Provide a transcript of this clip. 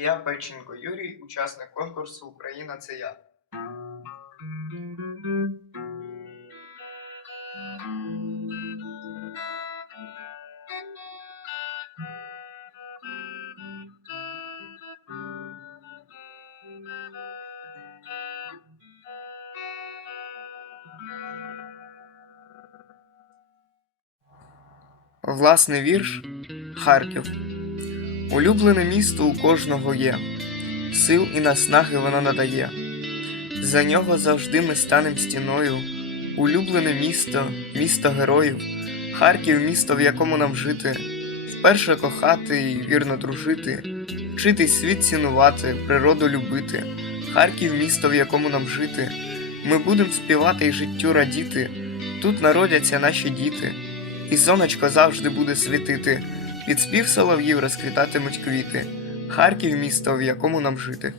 Я Печенко Юрій, учасник конкурсу Україна це я. Власний вірш Харків. Улюблене місто у кожного є, сил і наснаги воно надає. За нього завжди ми станем стіною. Улюблене місто, місто героїв, Харків місто, в якому нам жити, вперше кохати і вірно дружити, вчитись світ цінувати, природу любити. Харків місто, в якому нам жити. Ми будем співати і життю радіти. Тут народяться наші діти, і сонечко завжди буде світити. Під спів солов'їв розквітатимуть квіти. Харків місто, в якому нам жити.